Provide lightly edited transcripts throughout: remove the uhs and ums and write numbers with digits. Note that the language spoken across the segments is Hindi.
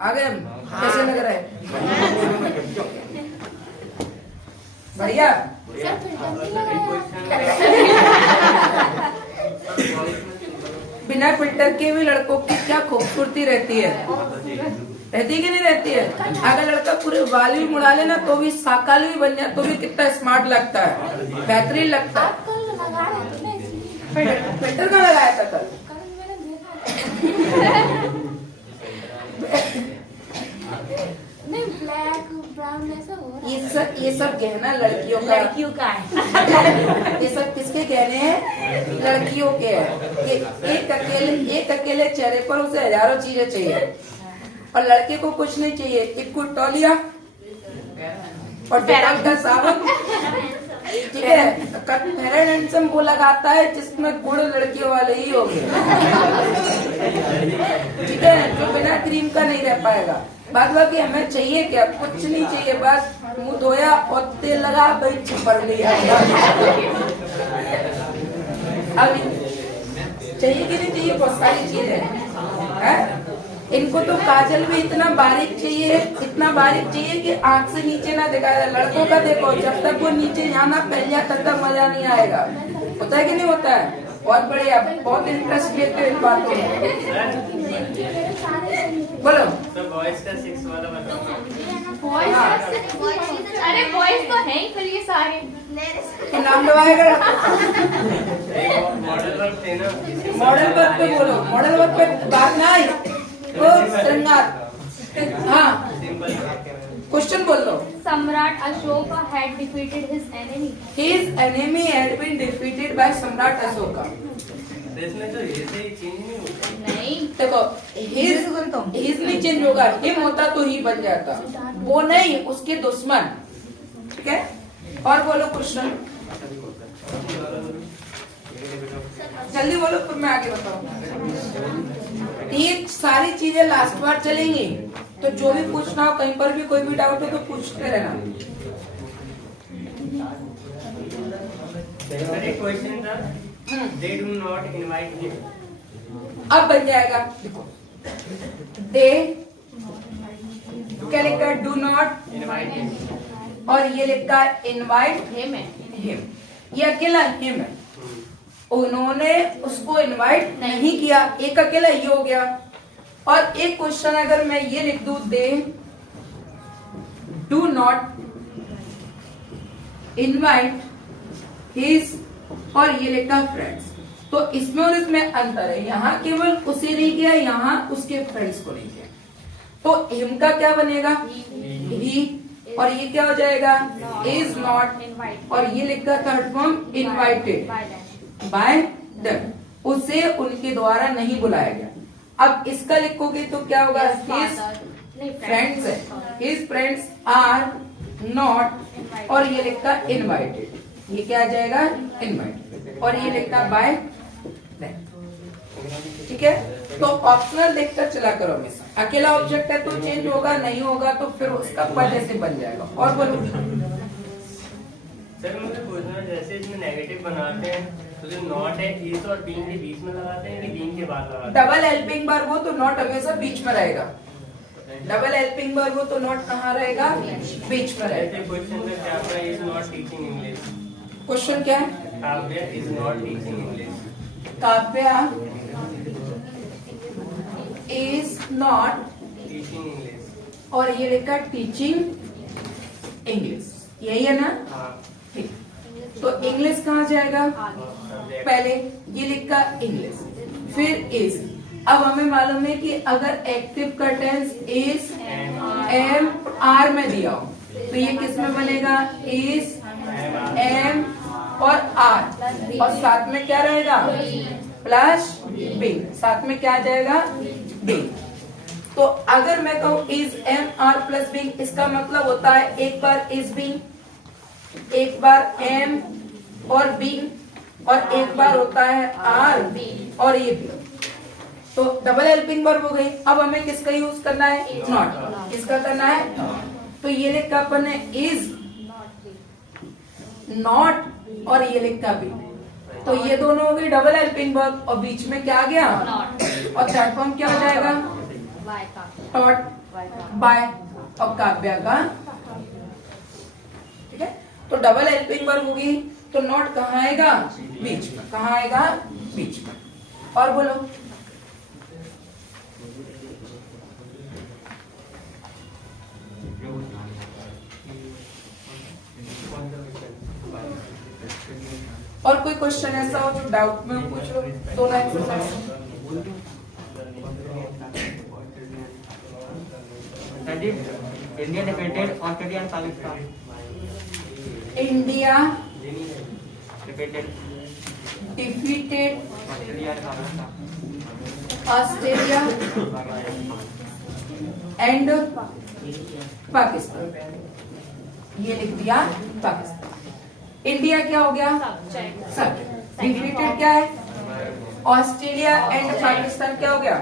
आ गए हम? कैसे लग रहा है? बढ़िया। बिना फिल्टर के भी लड़कों की क्या खूबसूरती रहती है, रहती है कि नहीं रहती है? अगर लड़का पूरे बाल भी मुड़ा ले ना तो भी साकाल भी बन जाए तो भी कितना स्मार्ट लगता है, बेहतरीन लगता है। फिल्टर का लगाया था कल? नहीं, ब्लैक ब्राउन ऐसा हो रहा है। ये सब गहना लड़कियों का है। ये सब किसके गहने हैं? लड़कियों के हैं। एक अकेले चेहरे पर उसे हजारों चीजें चाहिए और लड़के को कुछ नहीं चाहिए, एक कोई तौलिया और डेटॉल का साबुन, ठीक है? फेयर एंड हैंडसम वो लगाता है जिसमें गुण लड़कियों वाले ही होंगे, ठीक है? जो बिना क्रीम का नहीं रह पाएगा। बाद बाकी हमें चाहिए क्या? कुछ नहीं चाहिए, बस मुंह धोया और तेल लगा भाई चिपड़ लिया। अब चाहिए कि नहीं चाहिए? बहुत सारी चीजें हैं। इनको तो काजल भी इतना बारीक चाहिए, इतना बारीक चाहिए कि आंख से नीचे ना दिखाया। लड़कों का देखो, जब तक वो नीचे यहाँ ना फैल जाए तब तक मजा नहीं आएगा। होता है कि नहीं होता है? बहुत बढ़िया, बहुत इंटरेस्ट लेते हो इन बातों में। बोलो बॉयज का 6 वाला बताओ। अरे बॉयज तो है ही, फिर ये सारे नाम दबाएगा। मॉडल वर्क थे ना, मॉडल वर्क पे बोलो, मॉडल वर्क पे बात ना आई तो श्रृंगार। हाँ, क्वेश्चन बोल दो। सम्राट Ashoka had defeated his enemy. His enemy had been defeated by सम्राट अशोका। इसमें तो ऐसे ही चेंज नहीं होता। नहीं, देखो, his नहीं चेंज होगा, हिम होता तो ही बन जाता, वो नहीं, उसके दुश्मन, ठीक है? और बोलो क्वेश्चन, जल्दी बोलो फिर मैं आगे बताऊंगा। ये सारी चीजें लास्ट बार चलेंगी, तो जो भी पूछना हो, कहीं पर भी कोई भी डाउट हो तो पूछते रहना। एक क्वेश्चन था, they do not invite him. अब बन जाएगा, देखो, दे क्या लिखा है? Do not Invite him. और ये लिखा है इनवाइट him है। हिम, ये अकेला हिम है। उन्होंने उसको इनवाइट नहीं किया, एक अकेला ये हो गया। और एक क्वेश्चन अगर मैं ये लिख दूं, they do not invite his और ये लिखा फ्रेंड्स, तो इसमें और इसमें अंतर है। यहाँ केवल उसे नहीं किया, यहाँ उसके फ्रेंड्स को नहीं किया, तो हिम का क्या बनेगा? ही, और ये क्या हो जाएगा? इज नॉट, और ये लिखा third form invited bye them, उसे उनके द्वारा नहीं बुलाया गया। अब इसका लिखोगे तो क्या होगा? हिज फ्रेंड्स है, हिज फ्रेंड्स आर नॉट, और ये लिखा इनवाइटेड, ये क्या आ जाएगा? इनवाइटेड, और ये लिखा बाय देम, ठीक है? तो ऑप्शनल देखकर चला करो हमेशा। अकेला ऑब्जेक्ट है तो चेंज होगा, नहीं होगा तो फिर उसका पहले से बन जाएगा। और बोलो सर, मुझे पूछना, जैसे इसमें नेगेटिव बनाते हैं तो जो नॉट है इज और बीइंग के बीच में लगाते हैं कि बीइंग के बाद लगाते हैं? डबल हेल्पिंग वर्ब हो तो नॉट हमेशा बीच में रहेगा। डबल हेल्पिंग वर्ब हो तो नॉट कहाँ रहेगा? बीच में रहेगा। ऐसे क्वेश्चन में क्या आपका is not teaching English? Question क्या है? Kavya is not teaching English. Kavya is not teaching English, और ये लिखा टीचिंग इंग्लिश, यही है ना? हाँ। ठीक, तो इंग्लिश कहाँ जाएगा? पहले ये लिखा इंग्लिश, फिर इज। अब हमें मालूम है कि अगर एक्टिव का टेंस इज एम आर में दिया हो तो ये किस में बनेगा? इज एम और आर, और साथ में क्या रहेगा? प्लस बिंग, साथ में क्या आ जाएगा? बिंग। तो अगर मैं कहूँ is am are plus being, इसका मतलब होता है एक बार इज बिंग, एक बार एम और बिंग, और एक बार होता है आर और ये बिंग। तो डबल हेल्पिंग वर्ब हो गई। अब हमें किसका यूज करना है? नॉट। किसका करना है? तो ये लिखा अपन ने इज नॉट और ये लिखा भी, तो ये दोनों हो गई डबल हेल्पिंग वर्ब, और बीच में क्या आ गया? और थर्ड फॉर्म क्या हो जाएगा? वाई का टॉट बाय और काव्या का। ठीक है, तो डबल हेल्पिंग वर्ब होगी तो नॉट कहाँ आएगा? बीच में। कहाँ आएगा? बीच में। और बोलो और कोई क्वेश्चन ऐसा हो जो डाउट में हो, पूछ लो। दोनों exercise India defeated Australia and Pakistan. India defeated defeated Australia and Pakistan. Australia and Pakistan. ये लिख दिया पाकिस्तान। इंडिया क्या हो गया? सब्जेक्ट। डिफीटेड क्या है? ऑस्ट्रेलिया एंड पाकिस्तान क्या हो गया?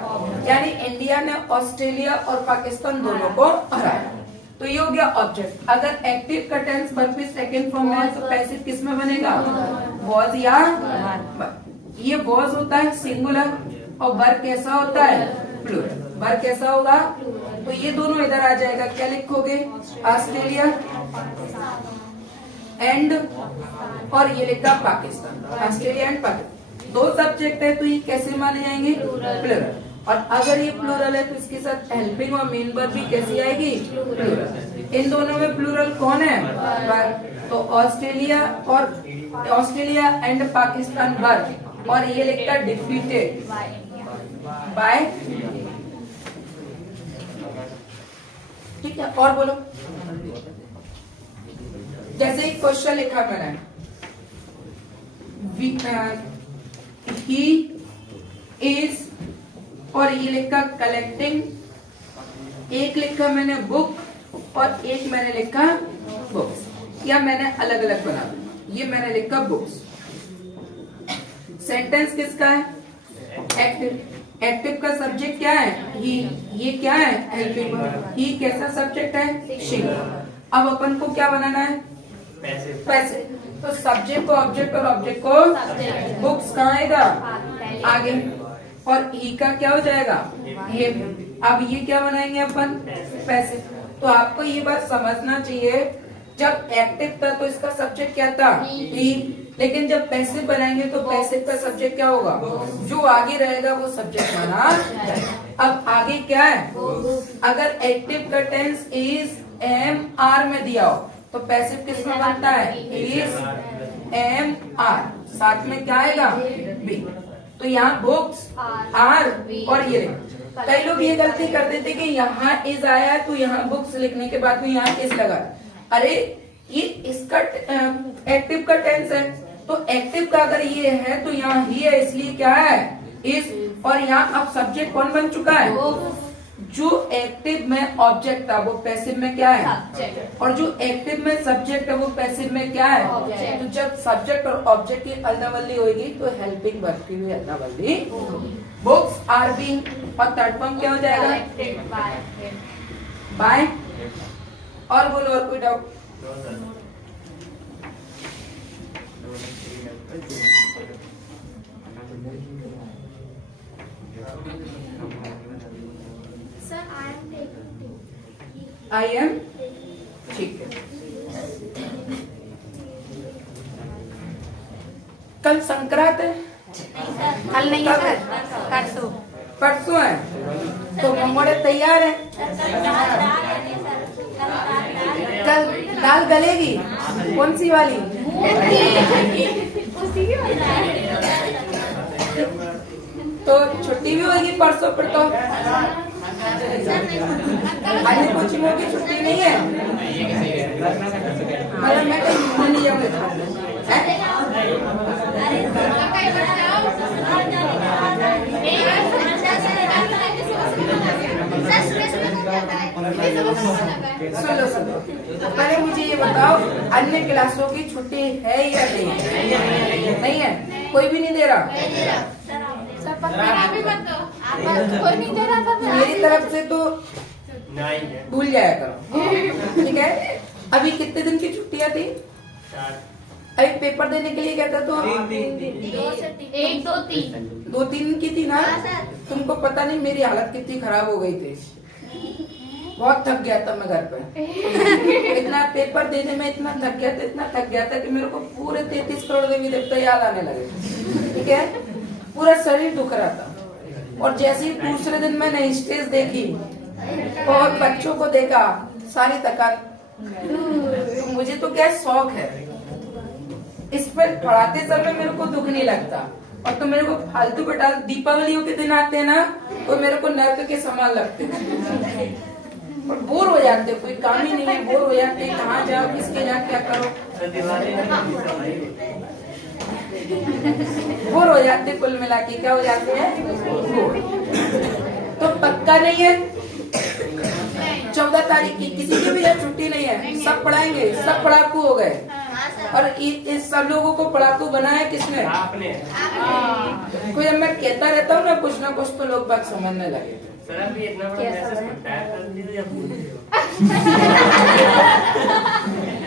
यानी इंडिया ने ऑस्ट्रेलिया और पाकिस्तान दोनों को हराया। तो ये हो गया ऑब्जेक्ट। अगर एक्टिव का टेंस वर्ब सेकंड फॉर्म है तो पैसिव किस में बनेगा? वॉज या ये वॉज होता है सिंगुलर और वर्ब कैसा होता है? प्लूरल। वर्ब कैसा होगा? तो ये दोनों इधर आ जाएगा। क्या लिखोगे? ऑस्ट्रेलिया एंड और ये लिखा पाकिस्तान। ऑस्ट्रेलिया एंड पाकिस्तान दो सब्जेक्ट है तो ये कैसे माने जाएंगे? प्लूरल। और अगर ये प्लूरल है तो इसके साथ हेल्पिंग और मेन वर्ब भी कैसी आएगी? प्लूरल। इन दोनों में प्लूरल कौन है? वर्ब। तो ऑस्ट्रेलिया और ऑस्ट्रेलिया एंड पाकिस्तान वर्ब और ये लिखा डिफीटेड बाय। ठीक है, और बोलो। जैसे एक क्वेश्चन लिखा मैंने, ही इज और ये लिखा कलेक्टिंग। एक लिखा मैंने बुक और एक मैंने लिखा बुक्स, या मैंने अलग अलग बना दिया। ये मैंने लिखा बुक्स। सेंटेंस किसका है? एक्टिव। एक्टिव का सब्जेक्ट क्या है? ही। ये क्या है? Helping verb. ही कैसा सब्जेक्ट है? शी। अब अपन को क्या बनाना है? पैसिव। तो सब्जेक्ट को ऑब्जेक्ट और ऑब्जेक्ट को बुक्स कहाँ आएगा? आगे। और ई का क्या हो जाएगा? ये। अब ये क्या बनाएंगे अपन? पैसिव। तो आपको ये बात समझना चाहिए, जब एक्टिव था तो इसका सब्जेक्ट क्या था? ही। लेकिन जब पैसिव बनाएंगे तो पैसिव का सब्जेक्ट क्या होगा? जो आगे रहेगा वो सब्जेक्ट माना जाएगा। अब आगे क्या है? अगर एक्टिव का टेंस इज एम आर में दिया हो तो पैसिव किस में बनता है? Is am are. साथ में क्या आएगा? बी। तो यहाँ बुक्स आर और ये। कई लोग ये गलती कर देते कि यहाँ इज आया है तो यहाँ बुक्स लिखने के बाद में यहाँ इज लगा। अरे ये इसका एक्टिव का टेंस है तो एक्टिव का अगर ये है तो यहाँ ही है, इसलिए क्या है? इज। और यहाँ अब सब्जेक्ट कौन बन चुका है? जो एक्टिव में ऑब्जेक्ट था वो पैसिव में क्या है? और जो एक्टिव में सब्जेक्ट है वो पैसिव में क्या है? तो जब सब्जेक्ट और ऑब्जेक्ट की अदला-बदली होगी तो हेल्पिंग वर्ब की भी अदला-बदली होगी। बुक्स आर बीइंग और थर्ड फॉर्म क्या हो जाएगा? बाय। और बोलो, और कोई doubt? Sir I am taking. I am. ठीक है। कल संक्रांत है? कल नहीं कब है? परसों। परसों है तो मंगोड़े तैयार है। कल दाल गलेगी? कौन सी वाली? तो छुट्टी भी होगी परसों पर तो। अन्य कोचिंगों की छुट्टी नहीं है? मतलब मैं कहीं घूमने नहीं जाऊंगी। सुनो सुनो, तो पहले मुझे ये बताओ, अन्य क्लासों की छुट्टी है या नहीं? नहीं है? कोई भी नहीं दे रहा? सर मेरा भी मत दो। कोई नहीं दे रहा था। मेरी तरफ से तो नहीं है। भूल जाया करो। ठीक है। अभी कितने दिन की छुट्टियां थी? अभी पेपर देने के लिए कहता तो 2 से 3 1 2 3 2-3 की थी ना। हाँ, सर। तुमको पता नहीं मेरी हालत कितनी खराब हो गई थी, बहुत थक गया था मैं घर पे। इतना पेपर देने में इतना थक गया था कि मेरे को पूरे 33 करोड़ देवी देवता याद आने लगे। ठीक है, पूरा शरीर दुख रहा था। और जैसे ही दूसरे दिन मैंने स्टेज देखी और बच्चों को देखा, सारी थकान, तो मुझे तो क्या शौक है, इस पर पढ़ाते समय मेरे को दुख नहीं लगता। और तो मेरे को फालतू बटा दीपावलियों के दिन आते हैं ना, तो मेरे को नर्क के समान लगते हैं और बोर हो जाते, कोई काम ही नहीं है, बोर हो जाते हैं, कहाँ जाओ, किसके जाओ, क्या करो, बोर हो जाते, कुल मिला के क्या हो जाते हैं, बोर। तो पक्का नहीं है 14 तारीख की किसी की भी छुट्टी नहीं है, सब पढ़ाएंगे, सब पढ़ाकू हो गए। और इस सब लोगों को पढ़ाकू बनाया किसने? आपने। कोई जब मैं कहता रहता हूँ ना कुछ तो लोग बात समझने लगे। सर अभी इतना बड़ा मैसेज टाइप कर दीजिए या भूल गए हो?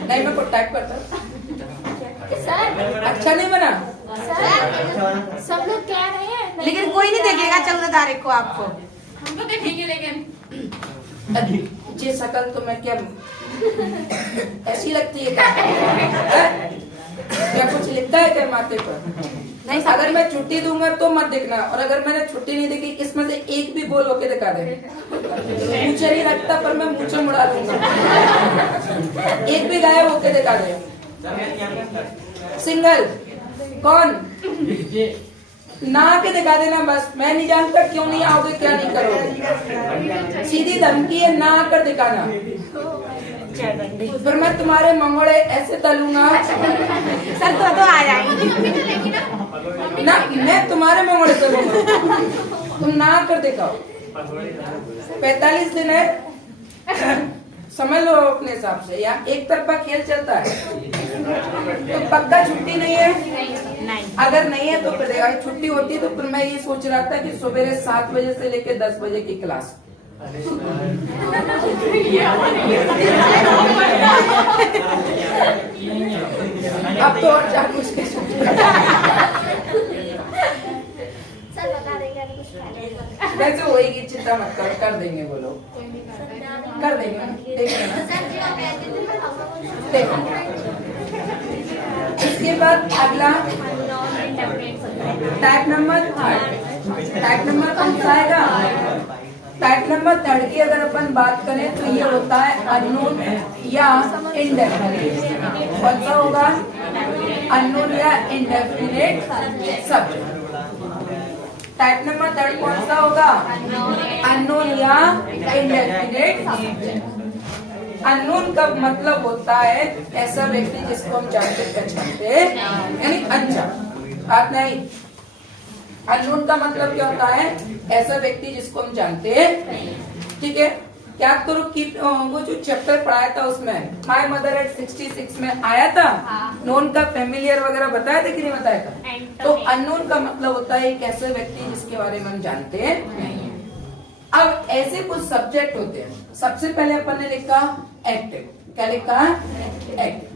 नहीं, मैं को टाइप करता हूँ। सर अच्छा नहीं बना? सर सब लोग कह रहे हैं लेकिन कोई नहीं देखेगा 14 तारीख को आपको। हम लोग देखेंगे लेकिन ये शकल तो मैं क्या ऐसी लगती है क्या कुछ लिखता है क्या माथे पर? नहीं, अगर मैं छुट्टी दूंगा तो मत देखना, और अगर मैंने छुट्टी नहीं देखी इसमें से एक भी बोल होके दिखा दे। मुझे नहीं लगता पर मैं मुझे मुड़ा दूंगा, एक भी गायब होके दिखा दे। सिंगल कौन ना के दिखा देना बस, मैं नहीं जानता क्यों नहीं आओगे, क्या नहीं करोगे, सीधी धमकी है, ना आकर दिखाना, फिर मैं तुम्हारे मंगोड़े ऐसे तलूंगा। सर तो आ जाएंगे ना, मैं तुम्हारे मंगोड़े तलूंगा, तुम ना आकर दिखाओ। 45 दिन है, समझ लो अपने हिसाब से, या एक तरफा खेल चलता है। तो पक्का छुट्टी नहीं है? नहीं। अगर नहीं है तो फिर अगर छुट्टी होती तो फिर मैं ये सोच रहा था कि सवेरे 7 बजे से लेकर 10 बजे की क्लास। अब तो और चार कुछ के सर बता देंगे अगर कुछ फायदा वैसे होएगी, चिंता मत करो, कर देंगे वो लोग, कर देंगे, देखेंगे ना। सर जी आप कहते थे पर हम लोग देखो इसके बाद अगला टाइप नंबर 3। टाइप नंबर कौन सा आएगा? टाइप नंबर 3 की अगर अपन बात करें तो ये होता है अननोन या इंडेफिनिट। कौन सा होगा? अननोन या इंडेफिनिट सब्जेक्ट। टाइप नंबर 3 कौन सा होगा? अननोन या इंडेफिनिट सब्जेक्ट। अननोन का मतलब होता है ऐसा व्यक्ति जिसको हम जानते पहचानते, यानी अनजान। बात नहीं, अननोन का मतलब क्या होता है? ऐसा व्यक्ति जिसको हम जानते हैं। ठीक है, क्या करो कि वो जो चैप्टर पढ़ाया था उसमें माय मदर एट 66 में आया था, नोन का फेमिलियर वगैरह बताया था कि नहीं बताया था? तो अननोन का मतलब होता है एक ऐसा व्यक्ति जिसके बारे में हम जानते हैं। अब ऐसे कुछ सब्जेक्ट होते हैं। सबसे पहले अपन ने लिखा एक्टिव। क्या लिखा? एक्टिव।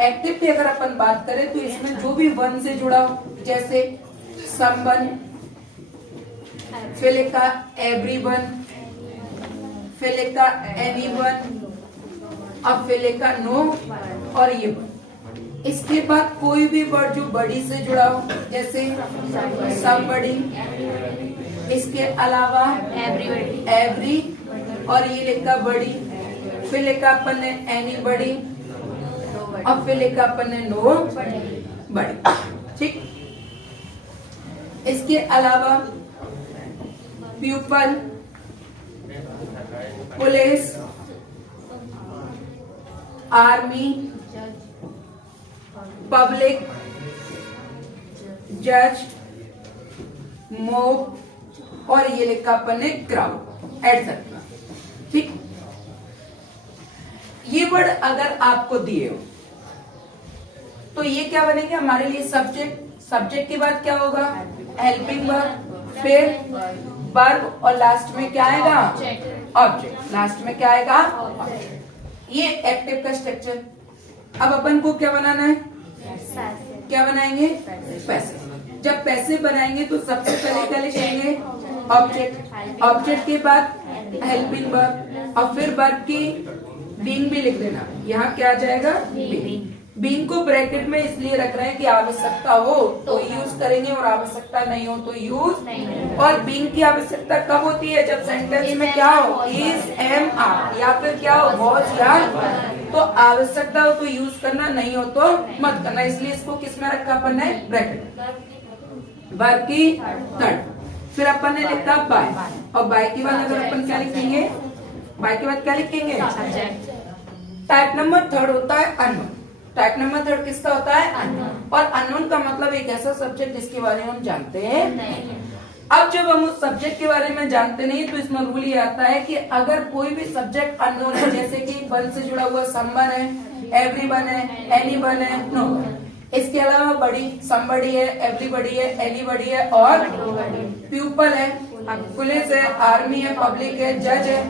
एक्टिव की अगर अपन बात करें तो इसमें जो भी वन से जुड़ा हो, जैसे समवन, फिर लिखा एवरीवन, फिर लिखा एनीवन, अब फिर लिखा नो और ये वन। इसके बाद कोई भी वर्ड जो बड़ी से जुड़ा हो, जैसे समबडी, इसके अलावा एवरी और ये लिखा बड़ी, फिर लिखा अपन ने एनीबडी और फिर लिखा अपन ने नो बड़ी। ठीक, इसके अलावा प्यूपल, पुलिस, आर्मी, पब्लिक, जज, मोब और ये लिखा अपन ने क्राउड एटसेट्रा। ठीक, ये वर्ड अगर आपको दिए हो तो ये क्या बनेंगे हमारे लिए? सब्जेक्ट। सब्जेक्ट के बाद क्या होगा? हेल्पिंग वर्ब, फिर वर्ब और लास्ट में क्या आएगा? ऑब्जेक्ट। लास्ट में क्या आएगा? ये एक्टिव का स्ट्रक्चर। अब अपन को क्या बनाना है? क्या बनाएंगे? पैसे। जब पैसे बनाएंगे तो सबसे पहले क्या लिखेंगे? ऑब्जेक्ट। ऑब्जेक्ट के बाद हेल्पिंग वर्ब और फिर वर्ब की बीइंग भी लिख देना। यहाँ क्या आ जाएगा? बीइंग। बीइंग को ब्रैकेट में इसलिए रख रहे हैं कि आवश्यकता हो तो यूज करेंगे और आवश्यकता नहीं हो तो यूज। और बीइंग की आवश्यकता कब होती है? जब सेंटेंस में क्या हो? इज, एम, आर या फिर क्या हो? वॉज या। तो आवश्यकता हो तो यूज करना, नहीं हो तो मत करना। इसलिए इसको किस में रखा अपन ने? ब्रैकेट। वर्ब की थर्ड। फिर अपन ने लिखा बाय और बाय के बाद अगर अपन क्या लिखेंगे? बाय के बाद क्या लिखेंगे? टाइप नंबर थर्ड होता है अननोन। टाइप नंबर थर्ड किसका होता है? अननोन। और अननोन का मतलब एक ऐसा सब्जेक्ट जिसके बारे में हम जानते हैं नहीं। अब जब हम उस सब्जेक्ट के बारे में जानते नहीं तो इसमें रूल ये आता है कि अगर कोई भी सब्जेक्ट अननोन है, जैसे कि वन से जुड़ा हुआ समवन है, एवरीवन है, एनीवन है, नो, इसके अलावा बड़ी समबडी है, एवरीबडी है, एनीबडी है और पीपल है, पुलिस है, आर्मी है, पब्लिक है, जज है,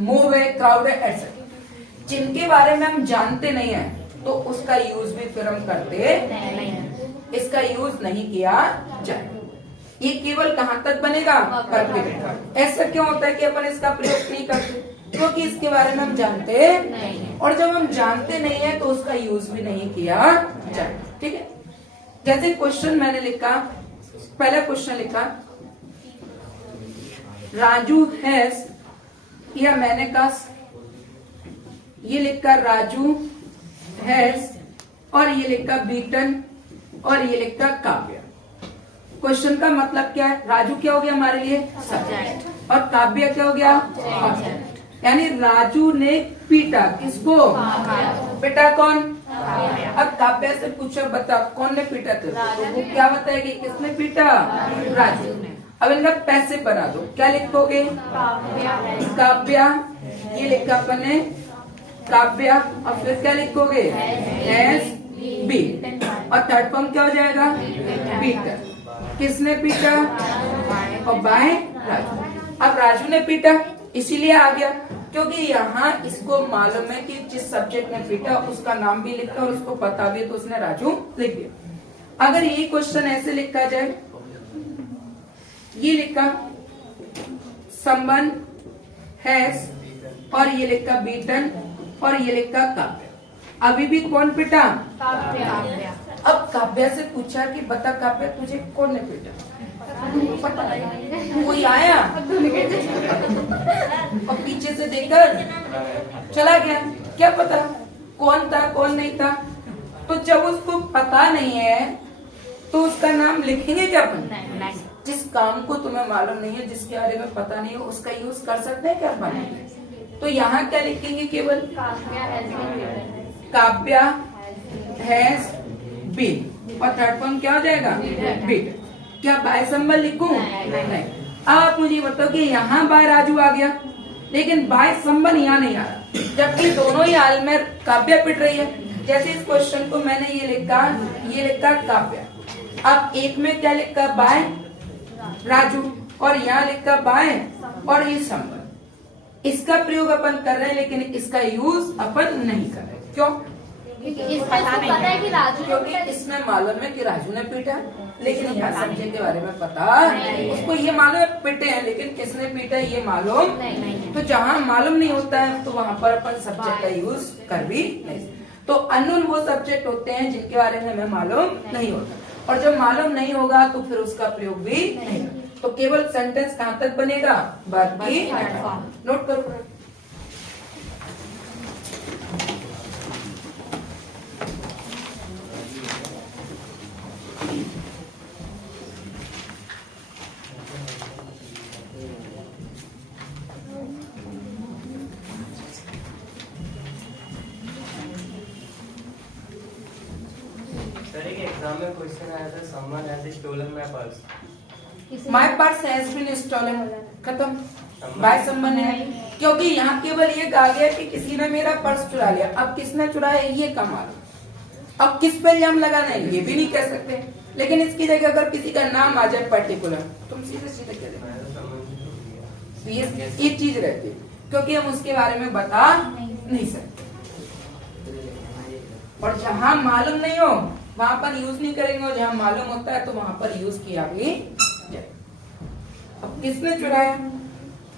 मूव है, क्राउड है, एटसेट्रा। जिनके बारे में हम जानते नहीं है तो उसका यूज भी फिर हम करते नहीं। इसका यूज नहीं किया जाए। ये केवल कहाँ तक बनेगा? परफेक्ट। ऐसा क्यों होता है कि अपन इसका प्रयोग नहीं करते? क्योंकि इसके बारे में हम जानते नहीं और जब हम जानते नहीं है तो उसका यूज भी नहीं किया जाए। ठीक है। जैसे क्वेश्चन मैंने लिखा, पहला क्वेश्चन लिखा राजू हैज, या मैंने कहा ये लिखा राजू हैज और ये लिखा बीटन और ये लिखा काव्य। क्वेश्चन का मतलब क्या है? राजू क्या हो गया हमारे लिए? सब्जेक्ट। और काव्य क्या हो गया? ऑब्जेक्ट। यानी राजू ने पीटा किसको? पीटा कौन? अब काव्य से पूछो बता कौन ने पीटा? तो वो क्या बताएगी किसने पीटा? राजू ने। अब इनका पैसे बना दो, क्या लिखोगे? काव्य। ये लिखा अपन ने काव्य और फिर क्या लिखोगे? एस बी और थर्ड फॉर्म क्या हो जाएगा? पीटर। किसने पीटा? और बाय राजू। अब राजू ने पीटा इसीलिए आ गया क्योंकि यहाँ इसको मालूम है कि जिस सब्जेक्ट ने पीटा उसका नाम भी लिखा और उसको पता भी तो उसने राजू लिख दिया। अगर ये क्वेश्चन ऐसे लिखा जाए, ये लिखा समवन हैज और ये लिखा बीटन और ये लिखा काव्य, अभी भी कौन पिटा? काव्य। अब काव्य से पूछा कि बता काव्य तुझे कौन ने पीटा? पता नहीं। कोई आया और पीछे से देखकर चला गया, क्या पता कौन था कौन नहीं था। तो जब उसको पता नहीं है तो उसका नाम लिखेंगे क्या अपन? नहीं। जिस काम को तुम्हें मालूम नहीं है, जिसके बारे में पता नहीं है, उसका यूज कर सकते हैं क्या अपन? तो यहाँ क्या लिखेंगे? केवल काव्य हैज बीन और थर्ड फॉर्म क्या हो जाएगा? बीट। क्या बाय संबल लिखूं? नहीं। आप मुझे बताओ कि यहाँ बाय राजू आ गया लेकिन बाय संबल यहाँ नहीं आ रहा, जबकि दोनों ही हाल में काव्य पिट रही है। जैसे इस क्वेश्चन को मैंने ये लिखा काव्य। अब एक में क्या लिखा? बाय राजू और यहाँ लिखा बाय और ये संबल। इसका प्रयोग अपन कर रहे हैं लेकिन इसका यूज अपन नहीं कर रहे। क्यों? पता है कि राजू, क्योंकि इसमें मालूम है कि राजू ने पीटा लेकिन यहाँ सब्जेक्ट के बारे में पता नहीं। उसको ये मालूम है पीटे हैं लेकिन किसने पीटा ये मालूम नहीं। तो जहाँ मालूम नहीं होता है तो वहाँ पर अपन सब्जेक्ट का यूज कर भी नहीं। तो अननोन वो सब्जेक्ट होते हैं जिनके बारे में हमें मालूम नहीं होता और जब मालूम नहीं होगा तो फिर उसका प्रयोग भी नहीं। तो केवल सेंटेंस कहाँ तक बनेगा? बाकी नोट करो। सर एक एग्जाम में क्वेश्चन आया था, someone has stolen my purse. My purse has been stolen, खत्म। बाय संबंध है क्योंकि यहाँ केवल ये कहा गया कि किसी ने मेरा पर्स चुरा लिया। अब किसने चुराया ये कमाल, अब किस पे इल्जाम लगाना है ये भी नहीं कह सकते। लेकिन इसकी जगह अगर किसी का नाम आ जाए पर्टिकुलर, तुम सीधे सीधे कह देना, ये चीज रहती है क्योंकि हम उसके बारे में बता नहीं सकते। और जहां मालूम नहीं हो वहां पर यूज नहीं करेंगे, और जहां मालूम होता है तो वहां पर यूज किया भी जाए। अब किसने चुराया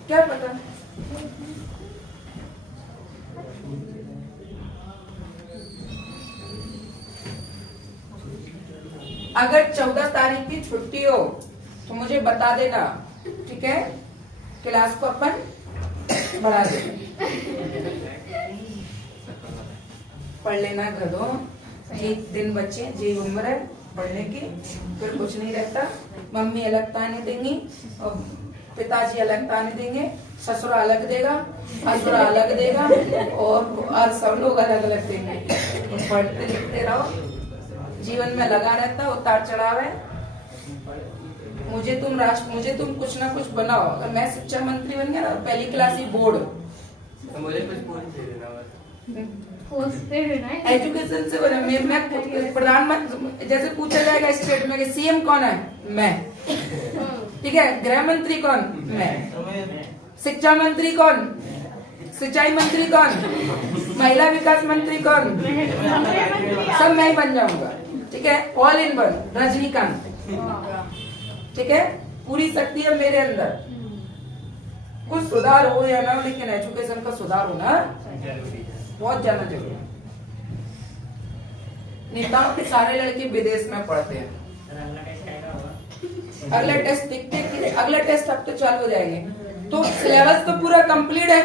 क्या पता। अगर 14 तारीख की छुट्टी हो तो मुझे बता देना, ठीक है? क्लास को अपन बढ़ा देंगे। पढ़ लेना घरों, जी दिन बच्चे जी उम्र है पढ़ने की, फिर कुछ नहीं रहता। मम्मी अलग ताने देंगी और पिताजी अलग ताने देंगे, ससुर अलग देगा, असुर अलग देगा, और सब लोग अलग अलग देंगे। तो पढ़ते लिखते रहो, जीवन में लगा रहता, उतार चढ़ाव है। मुझे तुम कुछ ना कुछ बनाओ। अगर मैं शिक्षा मंत्री बन गया ना, पहली क्लास ही बोर्ड, तो मुझे कुछ पोस्ट दे देना बस। एजुकेशन से बना। मैं प्रधानमंत्री, जैसे पूछा जाएगा स्टेट में कि सीएम कौन है, मैं, ठीक है? गृह मंत्री कौन, मैं। शिक्षा मंत्री कौन, सिंचाई मंत्री कौन, महिला विकास मंत्री कौन, सब मैं ही बन जाऊंगा, ठीक है? ऑल इन वन रजनीकांत, ठीक है? पूरी शक्ति है मेरे अंदर। कुछ सुधार हो या ना हो, लेकिन एजुकेशन का सुधार होना जरूरी है। बहुत ज्यादा जरूरी है। नेताओं के सारे लड़के विदेश में पढ़ते हैं। अगला टेस्ट देखते हैं, अगला टेस्ट अब तो चालू हो जाएंगे, तो सिलेबस तो पूरा कंप्लीट है।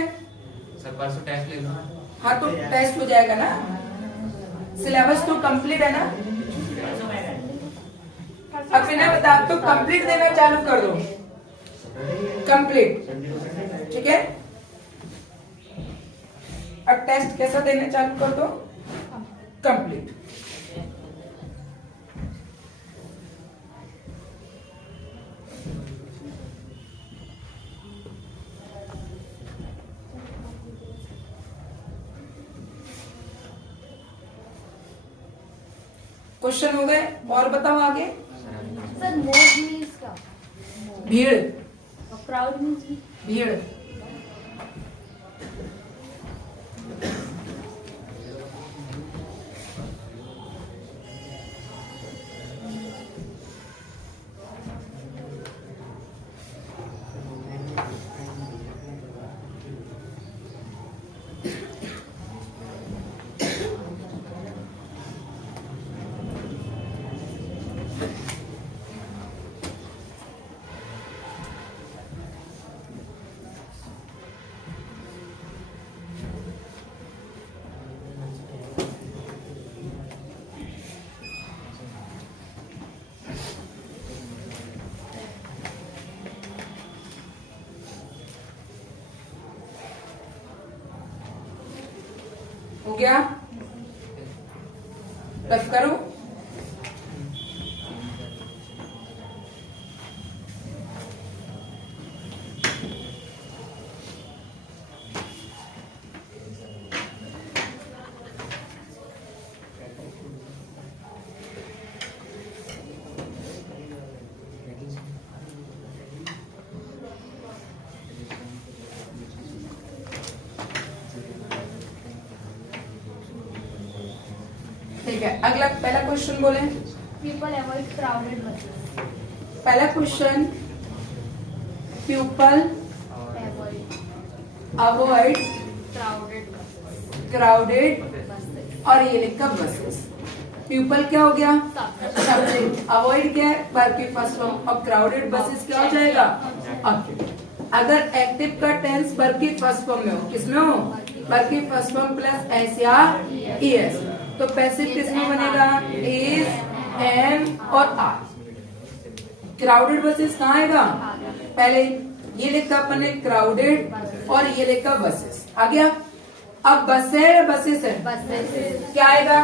सर परसों टेस्ट ले लो। हाँ तो टेस्ट हो जाएगा ना, सिलेबस तो कंप्लीट है ना। अब बिना बता तो कंप्लीट देना चालू कर दो, कंप्लीट, ठीक है? अब टेस्ट कैसा देने चालू कर दो, कंप्लीट। क्वेश्चन हो गए, और बताओ आगे। सर मोर मीन्स क्या? भीड़, क्राउड मीन्स भीड़। हो गया, रफ करो। ठीक है, अगला पहला क्वेश्चन बोले। People avoid crowded buses. पहला question, people avoid crowded buses. Crowded, buses. और ये लिखा बसेस। पीपल क्या हो गया, सब्जेक्ट। अवॉइड क्या है, वर्ब की फर्स्ट फॉर्म। और क्राउडेड बसेस क्या हो जाएगा, ऑब्जेक्ट। अगर एक्टिव का टेंस वर्ब की फर्स्ट फॉर्म में हो, किसमें हो, वर्ब की फर्स्ट फॉर्म प्लस एस या ईएस, तो पैसिव किसमें बनेगा, इज, एम और आर। क्राउडेड बसेस कहाँ आएगा, पहले ये लिखा अपन ने क्राउडेड, और ये लिखा बसेस आ गया। अब बस है, बसेस है, बसेस। क्या आएगा,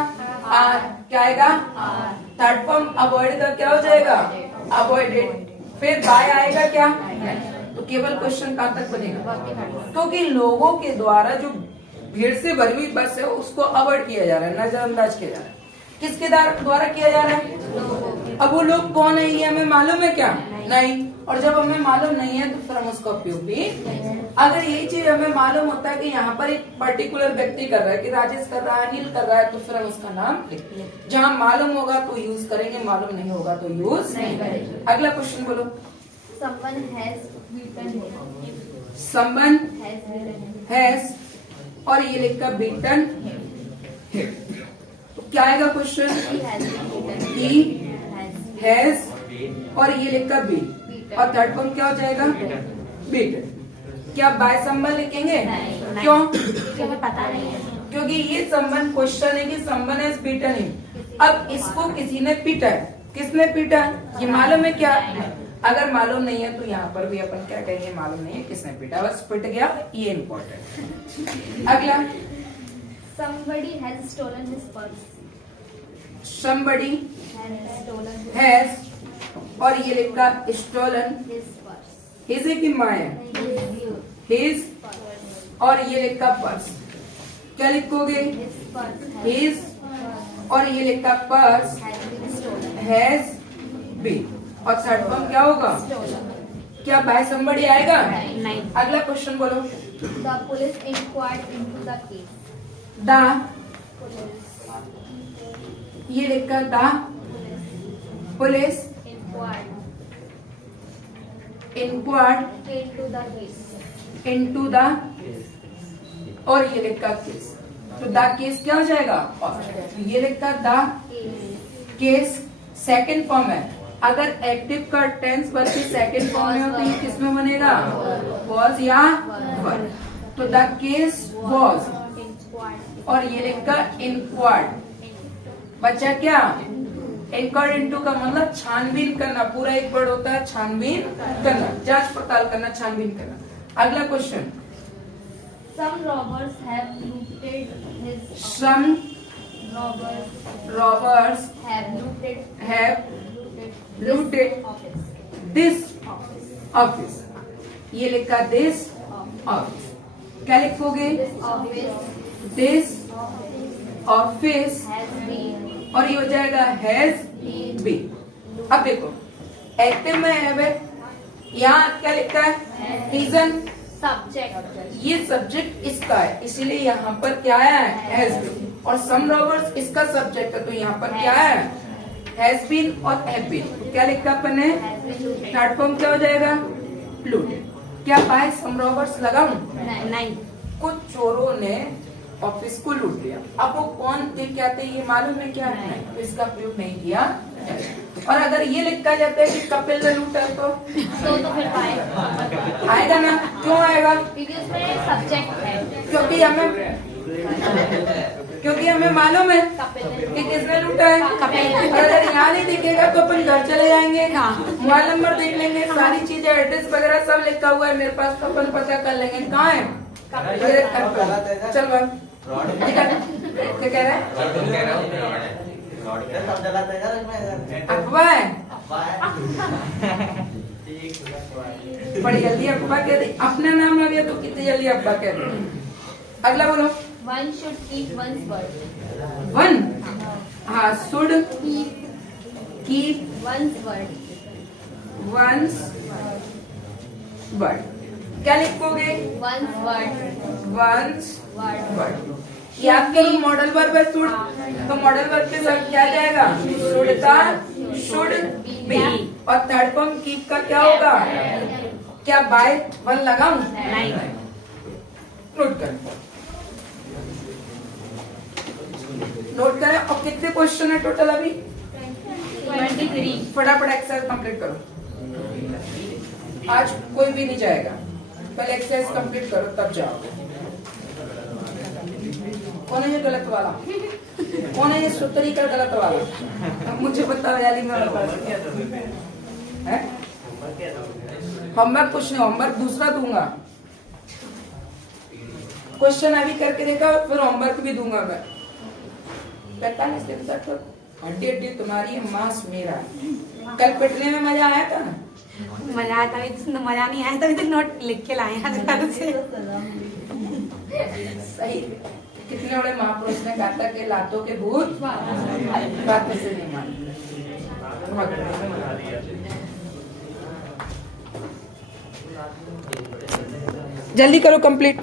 आर। क्या आएगा, थर्ड फॉर्म अवॉइड का क्या हो जाएगा, अवॉइडेड। फिर बाय आएगा क्या, तो केवल क्वेश्चन कहाँ तक बनेगा, क्योंकि लोगों के द्वारा जो भीड़ से भरी हुई बस है उसको अवॉइड किया जा रहा है, नजरअंदाज किया जा रहा है। किसके द्वारा किया जा रहा है, अब वो लोग कौन है ये हमें मालूम है क्या, नहीं। और जब हमें मालूम नहीं है तो फिर हम उसका उपयोग भी। अगर यही चीज हमें मालूम होता है कि यहाँ पर एक पर्टिकुलर व्यक्ति कर रहा है, कि राजेश कर रहा है, अनिल कर रहा है, तो फिर हम उसका नाम लिख, जहाँ मालूम होगा तो यूज करेंगे, मालूम नहीं होगा तो यूज नहीं करेंगे। अगला क्वेश्चन बोलो। Someone has beaten him. Someone Has beaten him. Has और ये लिखा बीटन हिम, तो क्या आएगा question? He has been beaten. He Has has और ये लिखा बी, और थर्ड फॉर्म क्या हो जाएगा? बीटन। क्या बाय संबंध लिखेंगे? नहीं। क्यों? मुझे पता नहीं है। क्योंकि ये संबंध क्वेश्चन है कि संबंध हैज बीटन हिम। अब इसको किसी ने पीटा है, किसने पीटा? ये मालूम है क्या? अगर मालूम नहीं है तो यहाँ पर भी अपन क्या कहेंगे? मालूम नहीं है किसने पीटा, बस पिट गया, ये इम्पोर्टेंट। अगला somebody has stolen his purse. somebody Has stolen has और ये लिखा stolen, his purse. his है कि my है? his Purse. और ये लिखा पर्स, क्या लिखोगे? His purse has his और ये लिखा purse been stolen. Has been, और थर्ड फॉर्म क्या होगा? Stolen. क्या बाय somebody आएगा? नहीं। अगला क्वेश्चन बोलो। The police inquired into the case. The Police ये लिखा the police inquired inquired into the case. Into the और ये लिखा केस, तो द केस क्या हो जाएगा? तो ये लिखा the Case. Case second form है। अगर एक्टिव का टेंस वर्ब की सेकंड फॉर्म में हो तो ये किस में बनेगा? वॉज या वर। तो द केस वॉज Inquired. और ये लिखा इंक्वायर्ड, बच्चा क्या? इंक्वायर्ड इनटू का मतलब छानबीन करना, पूरा एक वर्ड होता है छानबीन करना, जांच पड़ताल करना, छानबीन करना। अगला question. Some robbers have looted his. Some Robbers robbers have looted. Have Looted. Looted. Office. This Office. Office, ये लिखा दिस ऑफिस, क्या लिखोगे? This office this office has been. और ये हो जाएगा हैज बीन। अब देखो एक्टिव में है, यहाँ क्या लिखा है? Reason, Subject. ये सब्जेक्ट इसका है, इसीलिए यहाँ पर क्या है? Has been. और सम रॉबर्स इसका सब्जेक्ट है, तो यहाँ पर क्या है? हैज बीन और हैव बीन। तो क्या लिखा अपन ने? Has been looted. Third form क्या हो जाएगा? लूटेड। क्या बाय सम रॉबर्स लगाऊं? नहीं। कुछ चोरों ने ऑफिस को लूट लिया। अब वो कौन थे, क्या थे, ये मालूम है क्या? नहीं, तो इसका प्रयोग नहीं किया। और अगर ये लिखा जाता है कि कपिल ने लूटा तो तो फिर पाएगा. आएगा ना? क्यों आएगा? क्योंकि उसमें सब्जेक्ट है. क्योंकि हमें मालूम है कपिल ने कि किसने लूटा है। और अगर यहाँ नहीं दिखेगा तो अपन घर चले जाएंगे, मोबाइल नंबर देख लेंगे, सारी चीजें एड्रेस वगैरह सब लिखा हुआ है मेरे पास, तो अपन पता कर लेंगे कहाँ है। मेरे घर पर। चल बन क्या कह रहा है? अफवाह है, बड़ी जल्दी अफवाह कह दी। अपना नाम आ गया तो कितनी जल्दी अफवाह कह दी। अगला बोलो। One should keep one's word. One, हाँ, should keep One's word. One's word. क्या लिखोगे? One's word. One's Word. Word. याद करो मॉडल वर्ब है शुड, तो मॉडल वर्ब के साथ क्या जाएगा? शुड का शुड बी, और थर्ड फॉर्म कीप का क्या होगा? क्या बाय वन लगाऊं? नहीं। नोट करें, नोट करें। और कितने क्वेश्चन है टोटल अभी? 23। फटाफट एक्सरसाइज कंप्लीट करो। आज कोई भी नहीं जाएगा, पहले एक्सरसाइज कंप्लीट करो तब जाओगे। कौन है ये गलत वाला? कौन है ये सूत्री का गलत वाला? अब मुझे बताओ याली, मैं बता है। होमवर्क कुछ नहीं, होमवर्क दूसरा दूंगा। क्वेश्चन अभी करके देखा, फिर होमवर्क भी दूंगा मैं। 45 दिन तक हड्डी हड्डी तुम्हारी है, मांस मेरा। कल पिटने में मजा आया था ना? मजा आया था, तो मजा नहीं आया तभी तो नोट लिख के लाए हैं घर से। सही। कितने बड़े महापुरुष ने कहा था कि लातों के भूत बातों से नहीं मानते। जल्दी करो कंप्लीट।